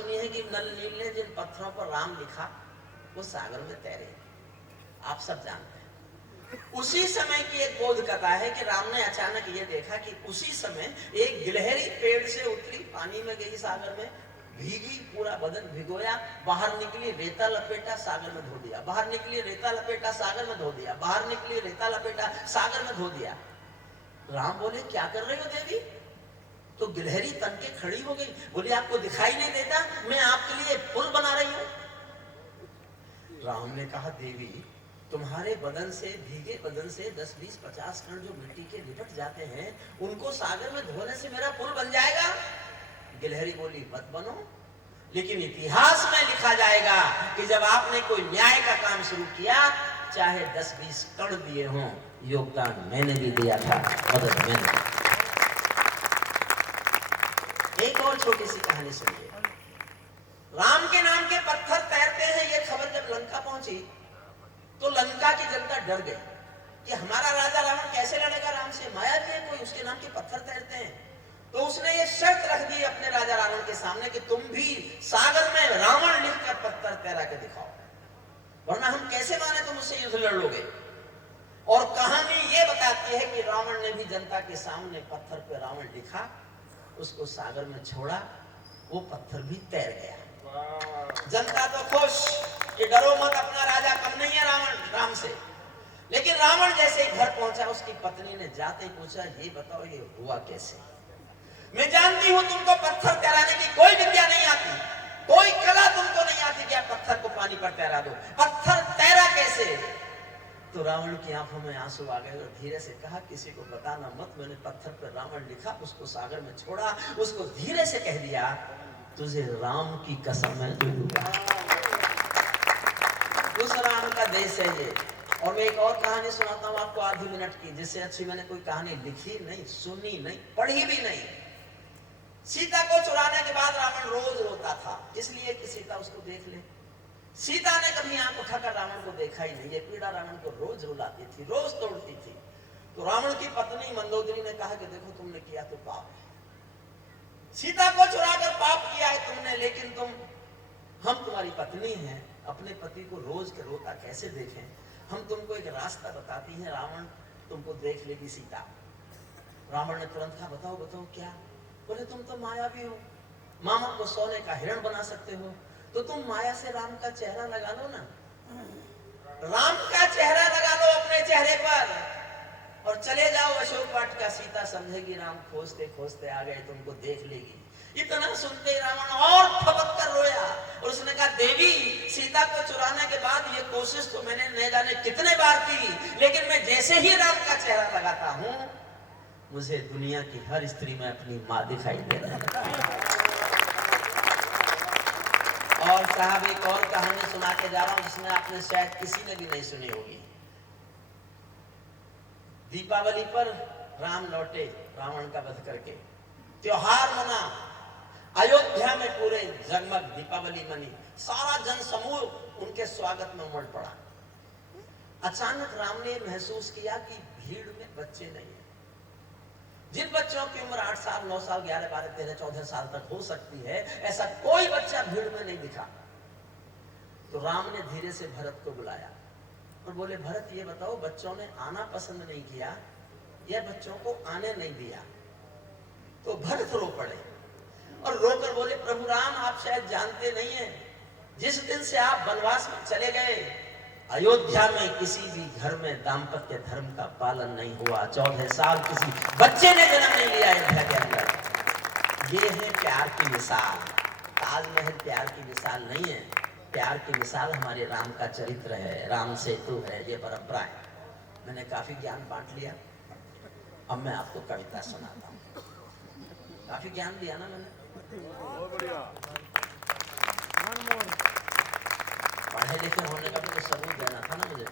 सुनी है कि नल नील ने जिन पत्थरों पर राम लिखा वो सागर में तैरे, आप सब जानते हैं। उसी समय की एक बोध कथा है कि राम ने अचानक ये देखा कि उसी समय एक गिलहरी पेड़ से उतरी, पानी में गई, सागर में भीगी, पूरा बदन भिगोया, बाहर निकली, रेता लपेटा, सागर में धो दिया, बाहर निकली, रेता लपेटा, सागर में धो दिया, बाहर निकली, रेता लपेटा, सागर में धो दिया। राम बोले क्या कर रही हो देवी? तो गिलहरी तन के खड़ी हो गई, बोली आपको दिखाई नहीं देता, मैं आपके लिए पुल बना रही हूं। राम ने कहा देवी तुम्हारे बदन से, भीगे बदन से 10, 20, 50 कण जो मिट्टी के लिपट जाते हैं उनको सागर में धोने से मेरा पुल बन जाएगा। गिलहरी बोली मत बनो, लेकिन इतिहास में लिखा जाएगा कि जब आपने कोई न्याय का काम शुरू किया, चाहे 10, 20 कण दिए हों, योगदान मैंने भी दिया था, मदद मैंने। एक और छोटी सी कहानी सुनिए। राम के नाम के पत्थर तैरते हैं, ये खबर जब लंका पहुंची तो लंका की जनता डर गई कि हमारा राजा रावण कैसे लड़ेगा राम से, माया भी है कोई, उसके नाम के पत्थर तैरते हैं। तो उसने ये शर्त रख दी अपने राजा रावण के सामने कि तुम भी सागर में रावण लिखकर पत्थर तैरा के दिखाओ, वरना हम कैसे माने तुम उससे युद्ध लड़ लोगे। और कहानी ये बताती है कि रावण ने भी जनता के सामने पत्थर पे रावण लिखा, उसको सागर में छोड़ा, वो पत्थर भी तैर गया। जनता तो खुश कि डरो मत, अपना राजा कम नहीं है राम से। लेकिन रावण जैसे ही घर पहुंचा, उसकी पत्नी ने जाते ही पूछा ये बताओ ये हुआ कैसे? मैं जानती हूं तुमको पत्थर तैराने की कोई विद्या नहीं आती, कोई कला तुमको नहीं आती कि आप पत्थर को पानी पर तैरा दो, पत्थर तैरा कैसे? तो रावण की आंखों में आंसू आ गए और धीरे से कहा किसी को बताना मत, मैंने पत्थर पर रावण लिखा, उसको सागर में छोड़ा, उसको धीरे से कह दिया तुझे राम की कसम है दूंगा। उस राम का देश है ये। और मैं एक और कहानी सुनाता हूं आपको, आधी मिनट की, जिससे अच्छी मैंने कोई कहानी लिखी नहीं, सुनी नहीं, पढ़ी भी नहीं। सीता को चुराने के बाद रावण रोज रोता था, इसलिए कि सीता उसको देख ले। सीता ने कभी आंख उठाकर रावण को देखा ही नहीं, ये पीड़ा रावण को रोज रुलाती थी, रोज तोड़ती थी। तो रावण की पत्नी मंदोदरी ने कहा कि देखो तुमने किया तो पाप है, सीता को चुराकर पाप किया है तुमने, लेकिन हम तुम्हारी पत्नी हैं, अपने पति को रोज के रोता कैसे देखें? हम तुमको एक रास्ता बताती हैं, रावण तुमको देख लेगी सीता। रावण ने तुरंत कहा बताओ बताओ क्या? बोले तुम तो मायावी हो, मामा को सोने का हिरण बना सकते हो, तो तुम माया से राम का चेहरा लगा लो ना, राम का चेहरा लगा लो अपने चेहरे पर और चले जाओ अशोक वाटिका। सीता समझेगी राम खोजते खोजते आ गए, तुमको देख लेगी। इतना सुनते ही रावण और फपक कर रोया और उसने कहा देवी सीता को चुराने के बाद ये कोशिश तो मैंने न जाने कितने बार की, लेकिन मैं जैसे ही राम का चेहरा लगाता हूं मुझे दुनिया की हर स्त्री में अपनी मां दिखाई दे रही है। और साहब एक और कहानी सुना के जा रहा हूं जिसमें आपने शायद किसी ने भी नहीं सुनी होगी। दीपावली पर राम लौटे रावण का वध करके, त्योहार मना, अयोध्या में पूरे जगमग दीपावली मनी, सारा जन समूह उनके स्वागत में उमड़ पड़ा। अचानक राम ने महसूस किया कि भीड़ में बच्चे नहीं है। जिन बच्चों की उम्र 8 साल, 9 साल, 11, 12, 13, 14 साल तक हो सकती है, ऐसा कोई बच्चा भीड़ में नहीं दिखा। तो राम ने धीरे से भरत को बुलाया और बोले भरत ये बताओ बच्चों ने आना पसंद नहीं किया या बच्चों को आने नहीं दिया? तो भरत रो पड़े और रोकर बोले प्रभु राम आप शायद जानते नहीं हैं, जिस दिन से आप वनवास में चले गए अयोध्या में किसी भी घर में दाम्पत्य धर्म का पालन नहीं हुआ, 14 साल किसी बच्चे ने जन्म नहीं लिया अयोध्या के अंदर। ये है प्यार की मिसाल। ताजमहल प्यार की मिसाल नहीं है, प्यार की मिसाल हमारे राम का चरित्र है, राम सेतु है, ये परंपरा है। मैंने काफी ज्ञान बांट लिया, अब मैं आपको कविता सुनाता हूँ। काफी ज्ञान दिया ना मैंने, पढ़े लिखे होने का भी तो सबूत देना था ना मुझे।